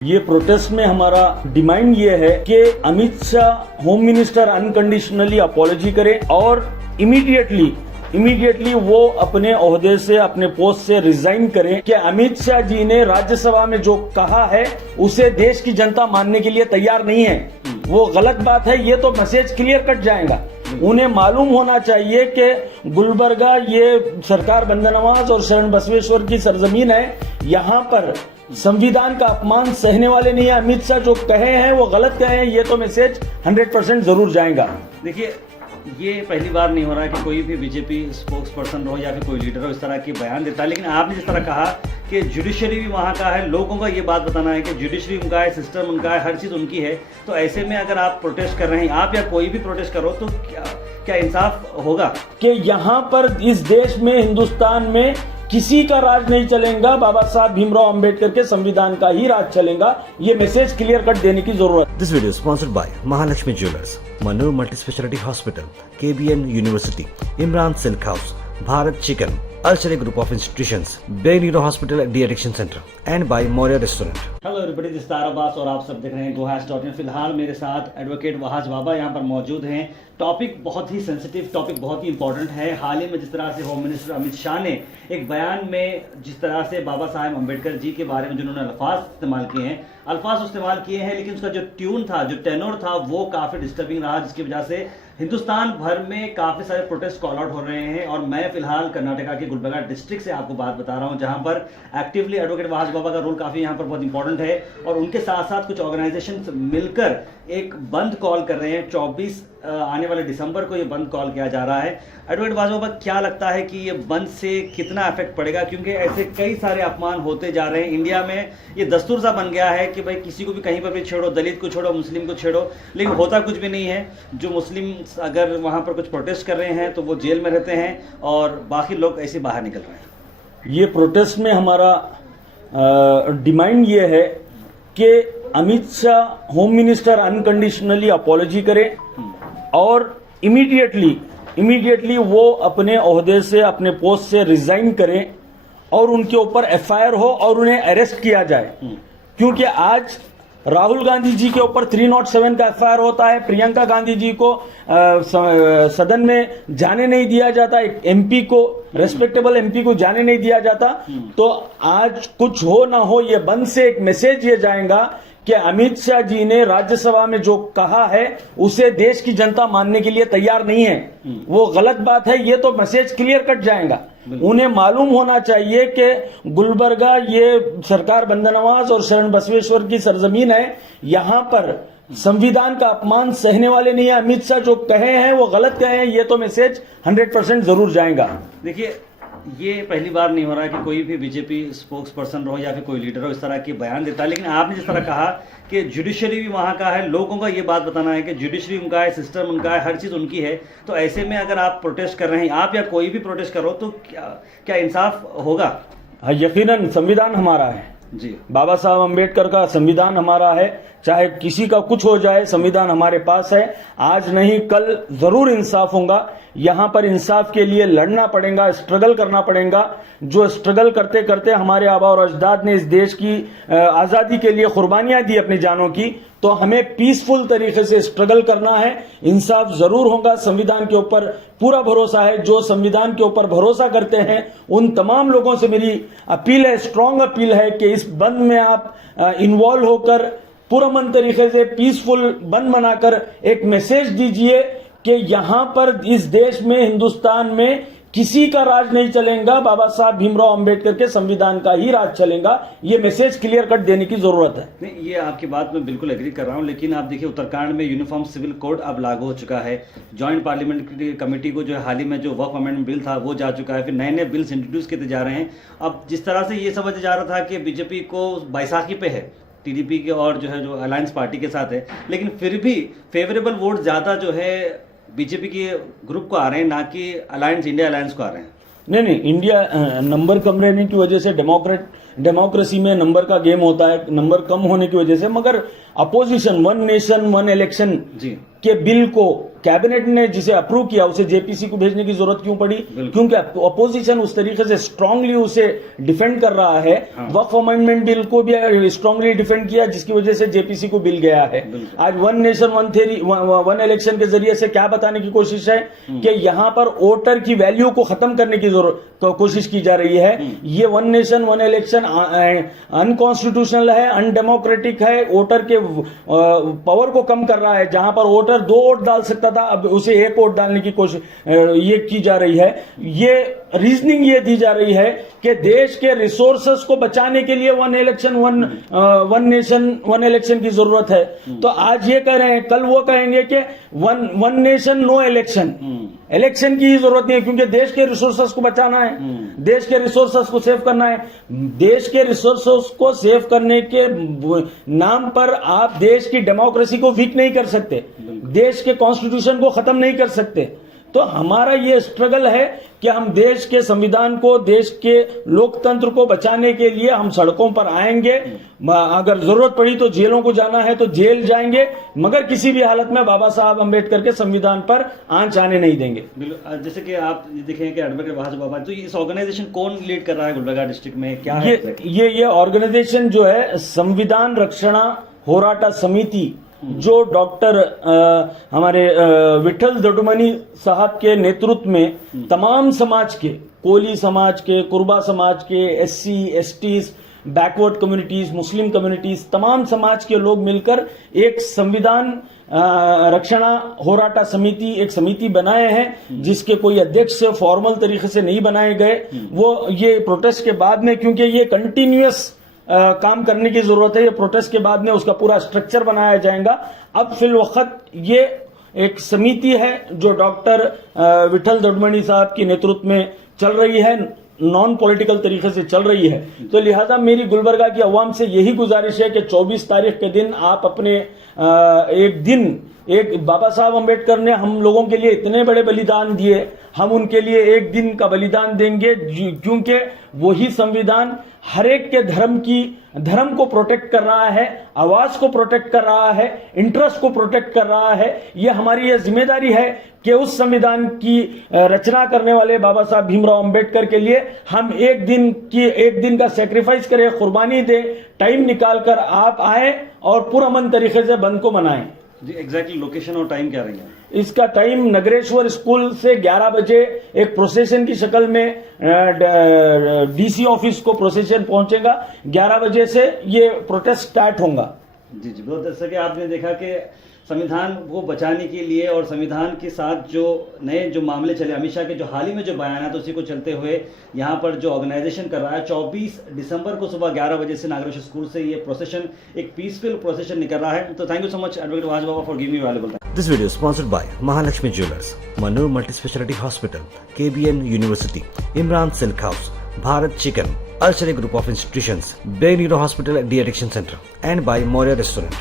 ये प्रोटेस्ट में हमारा डिमांड ये है कि Amit Shah home minister unconditionally apology करें और इमीडिएटली वो अपने ओहदे से अपने पोस्ट से रिजाइन करें कि अमित शाह जी ने राज्यसभा में जो कहा है उसे देश की जनता मानने के लिए तैयार नहीं है। वो गलत बात है, ये तो मैसेज क्लियर कट जाएगा। उन्हें मालूम होना चाहिए कि गुलबर्गा ये सरकार बंदनवास और शरण बसवेश्वर की सरजमीन है। यहाँ पर संविधान का अपमान सहने वाले नहीं है। अमित शाह जो कहे हैं वो गलत कहे हैं, ये तो मैसेज 100% जरूर जाएगा। देखिए, ये पहली बार नहीं हो रहा है कि कोई भी बीजेपी स्पोक्स पर्सन हो या फिर कोई लीडर हो इस तरह की बयान देता है। लेकिन आपने जिस तरह कहा कि जुडिशरी भी वहाँ का है, लोगों का ये बात बताना है कि जुडिशरी उनका है, सिस्टम उनका है, हर चीज़ उनकी है। तो ऐसे में अगर आप प्रोटेस्ट कर रहे हैं, आप या कोई भी प्रोटेस्ट करो, तो क्या इंसाफ होगा कि यहाँ पर इस देश में, हिंदुस्तान में किसी का राज नहीं चलेगा, बाबा साहब भीमराव अंबेडकर के संविधान का ही राज चलेगा। ये मैसेज क्लियर कट देने की जरूरत। This video is sponsored by Mahalakshmi Jewelers, Manur Multispeciality Hospital, KBN University, Imran Silk House, Bharat Chicken, Al-Sharia Group of Institutions, Bay Nero Hospital De-Addiction Center, and by Moria Restaurant. Hello everybody, this Tara Abbas और आप सब देख रहे हैं GoHash.in। फिलहाल मेरे साथ advocate Wahaj बाबा यहाँ पर मौजूद हैं। टॉपिक बहुत ही सेंसिटिव, टॉपिक बहुत ही इंपॉर्टेंट है। हाल ही में जिस तरह से होम मिनिस्टर अमित शाह ने एक बयान में जिस तरह से बाबा साहेब अम्बेडकर जी के बारे में जिन्होंने अल्फाज इस्तेमाल किए हैं, लेकिन उसका जो ट्यून था, जो टेनोर था, वो काफ़ी डिस्टर्बिंग रहा, जिसकी वजह से हिंदुस्तान भर में काफ़ी सारे प्रोटेस्ट कॉल आउट हो रहे हैं। और मैं फिलहाल कर्नाटका के गुलबर्गा डिस्ट्रिक्ट से आपको बात बता रहा हूं, जहां पर एक्टिवली एडवोकेट वहाज बाबा का रोल काफ़ी यहां पर बहुत इंपॉर्टेंट है। और उनके साथ साथ कुछ ऑर्गेनाइजेशन मिलकर एक बंद कॉल कर रहे हैं। 24 आने वाले दिसंबर को ये बंद कॉल किया जा रहा है। एडवोकेट वहाज बाबा, क्या लगता है कि ये बंद से कितना इफेक्ट पड़ेगा? क्योंकि ऐसे कई सारे अपमान होते जा रहे हैं। इंडिया में ये दस्तूर सा बन गया है कि भाई किसी को भी कहीं पर भी छेड़ो, दलित को छोड़ो, मुस्लिम को छेड़ो, लेकिन होता कुछ भी नहीं है। जो मुस्लिम अगर वहां पर कुछ प्रोटेस्ट कर रहे हैं तो वो जेल में रहते हैं और बाकी लोग ऐसे बाहर निकल रहे हैं। ये प्रोटेस्ट में हमारा डिमांड ये है कि Amit Shah home minister unconditionally apology करें और इमीडिएटली वो अपने ओहदे से, अपने पोस्ट से रिजाइन करें और उनके ऊपर एफआईआर हो और उन्हें अरेस्ट किया जाए। क्योंकि आज राहुल गांधी जी के ऊपर 307 का एफआईआर होता है, प्रियंका गांधी जी को सदन में जाने नहीं दिया जाता, एक एमपी को, रेस्पेक्टेबल एमपी को जाने नहीं दिया जाता। तो आज कुछ हो ना हो, ये बंद से एक मैसेज ये जाएगा कि अमित शाह जी ने राज्यसभा में जो कहा है उसे देश की जनता मानने के लिए तैयार नहीं है। वो गलत बात है, ये तो मैसेज क्लियर कट जाएगा। उन्हें मालूम होना चाहिए कि गुलबर्गा ये सरकार बंदनवास और शरण बसवेश्वर की सरजमीन है। यहाँ पर संविधान का अपमान सहने वाले नहीं है। अमित शाह जो कहे हैं वो गलत कहे हैं, ये तो मैसेज 100% जरूर जाएगा। देखिए, ये पहली बार नहीं हो रहा है कि कोई भी बीजेपी स्पोक्स पर्सन हो या फिर कोई लीडर हो इस तरह की बयान देता है। लेकिन आपने जिस तरह कहा कि जुडिशरी भी वहाँ का है, लोगों का ये बात बताना है कि जुडिशरी उनका है, सिस्टम उनका है, हर चीज़ उनकी है। तो ऐसे में अगर आप प्रोटेस्ट कर रहे हैं, आप या कोई भी प्रोटेस्ट करो, तो क्या इंसाफ होगा? हाँ, यकीनन संविधान हमारा है जी। बाबा साहब अम्बेडकर का संविधान हमारा है। चाहे किसी का कुछ हो जाए, संविधान हमारे पास है। आज नहीं कल जरूर इंसाफ होगा। यहाँ पर इंसाफ के लिए लड़ना पड़ेगा, स्ट्रगल करना पड़ेगा। जो स्ट्रगल करते करते हमारे आबा और अजदाद ने इस देश की आजादी के लिए कुर्बानियां दी अपनी जानों की, तो हमें पीसफुल तरीके से स्ट्रगल करना है। इंसाफ जरूर होगा। संविधान के ऊपर पूरा भरोसा है। जो संविधान के ऊपर भरोसा करते हैं उन तमाम लोगों से मेरी अपील है, स्ट्रांग अपील है कि इस बंद में आप इन्वॉल्व होकर पुरअमन तरीके से पीसफुल बंद बनाकर एक मैसेज दीजिए कि यहाँ पर इस देश में, हिंदुस्तान में किसी का राज नहीं चलेगा, बाबा साहब भीमराव अंबेडकर के संविधान का ही राज चलेगा। ये मैसेज क्लियर कट देने की जरूरत है। नहीं, ये आपकी बात में बिल्कुल एग्री कर रहा हूं। लेकिन आप देखिए, उत्तराखंड में यूनिफॉर्म सिविल कोड अब लागू हो चुका है। जॉइंट पार्लियामेंट्री कमेटी को जो हाल ही में जो वर्क अमेंडमेंट बिल था वो जा चुका है। फिर नए नए बिल्स इंट्रोड्यूस किए जा रहे हैं। अब जिस तरह से ये समझा जा रहा था कि बीजेपी को बैसाखी पे है, टीडीपी के और जो है जो अलायंस पार्टी के साथ है, लेकिन फिर भी फेवरेबल वोट ज्यादा जो है बीजेपी के ग्रुप को आ रहे हैं, ना कि अलायंस, इंडिया अलायंस को आ रहे हैं। नहीं, इंडिया नंबर कम रहने की वजह से, डेमोक्रेसी में नंबर का गेम होता है, नंबर कम होने की वजह से, मगर opposition one nation one election के बिल को कैबिनेट ने जिसे अप्रूव किया उसे जेपीसी को भेजने की जरूरत क्यों पड़ी? क्योंकि अपोजिशन उस तरीके से स्ट्रांगली उसे डिफेंड कर रहा है। वक्फ अमेंडमेंट बिल को भी स्ट्रांगली डिफेंड किया, जिसकी वजह से जेपीसी को बिल गया है। आज one nation one theory one election के जरिए से क्या बताने की कोशिश है कि यहां पर वोटर की वैल्यू को खत्म करने की कोशिश की जा रही है। ये one nation one election unconstitutional है, अनडेमोक्रेटिक है, वोटर के पावर को कम कर रहा है। जहां पर वोटर 2 वोट डाल सकता था, अब उसे 1 वोट डालने की कोशिश ये की जा रही है। ये रीजनिंग ये दी जा रही है कि देश के रिसोर्सेस को बचाने के लिए वन नेशन वन इलेक्शन की जरूरत है। तो आज ये कह रहे हैं, कल वो कहेंगे कि one nation no election. Election की ही जरूरत नहीं है, क्योंकि देश के रिसोर्सेस को बचाना है, देश के रिसोर्सेस को सेव करना है। देश के रिसोर्सेस को सेव करने के नाम पर आप देश की डेमोक्रेसी को वीक नहीं कर सकते, देश के कॉन्स्टिट्यूशन को खत्म नहीं कर सकते। तो हमारा ये स्ट्रगल है कि हम देश के संविधान को, देश के लोकतंत्र को बचाने के लिए हम सड़कों पर आएंगे। अगर जरूरत पड़ी तो जेलों को जाना है तो जेल जाएंगे, मगर किसी भी हालत में बाबा साहब अम्बेडकर के संविधान पर आंच आने नहीं देंगे। बिल्कुल, जैसे कि आप देखें कि एडवोकेट वहाज बाबा, तो इस ऑर्गेनाइजेशन कौन लीड कर रहा है गुलबर्गा डिस्ट्रिक्ट में, क्या है ये ऑर्गेनाइजेशन जो है संविधान रक्षणा होराटा समिति, जो डॉक्टर हमारे विठल दडुमनी साहब के नेतृत्व में तमाम समाज के, कोली समाज के, कुर्बा समाज के, SC STs, बैकवर्ड कम्युनिटीज, मुस्लिम कम्युनिटीज, तमाम समाज के लोग मिलकर एक संविधान रक्षणा होराटा समिति, एक समिति बनाए हैं, जिसके कोई अध्यक्ष फॉर्मल तरीके से नहीं बनाए गए। वो ये प्रोटेस्ट के बाद में, क्योंकि ये कंटिन्यूअस काम करने की जरूरत है, ये प्रोटेस्ट के बाद में उसका पूरा स्ट्रक्चर बनाया जाएगा। अब फिलवक्त ये एक समिति है जो डॉक्टर विठल दडमणी साहब के नेतृत्व में चल रही है, नॉन पॉलिटिकल तरीके से चल रही है। तो लिहाजा मेरी गुलबर्गा की अवाम से यही गुजारिश है कि 24 तारीख के दिन आप अपने एक बाबा साहब अम्बेडकर ने हम लोगों के लिए इतने बड़े बलिदान दिए, हम उनके लिए एक दिन का बलिदान देंगे, क्योंकि वही संविधान हर एक के धर्म को प्रोटेक्ट कर रहा है, आवाज को प्रोटेक्ट कर रहा है, इंटरेस्ट को प्रोटेक्ट कर रहा है। ये हमारी ये जिम्मेदारी है कि उस संविधान की रचना करने वाले बाबा साहब भीमराव अंबेडकर के लिए हम एक दिन का सेक्रीफाइस करें, कुर्बानी दें, टाइम निकालकर आप आए और पुरअमन तरीके से बंद को मनाएं। जी, एग्जैक्टली लोकेशन और टाइम क्या रहेगा? इसका टाइम नगरेश्वर स्कूल से 11 बजे एक प्रोसेशन की शक्ल में DC ऑफिस को प्रोसेशन पहुंचेगा। 11 बजे से ये प्रोटेस्ट स्टार्ट होगा। जी जी, बहुत जैसा कि आपने देखा कि संविधान को बचाने के लिए और संविधान के साथ जो नए जो मामले चले, अमित शाह के जो हाल ही में जो बयान है, तो उसी को चलते हुए यहाँ पर जो ऑर्गेनाइजेशन कर रहा है, 24 दिसंबर को सुबह 11 बजे से नागरेश्वर स्कूल से ये प्रोसेशन, एक पीसफुल प्रोसेशन निकल रहा है। तो thank you so much advocate Wahaj Baba for giving me valuable time. This video is sponsored by Mahalakshmi Jewelers, Manur Multispeciality Hospital, KBN University, Imran Silk House, Bharat Chicken, Al Sharia Group of Institutions, Bay Neuro Hospital De-Addiction Center, and by Moria Restaurant.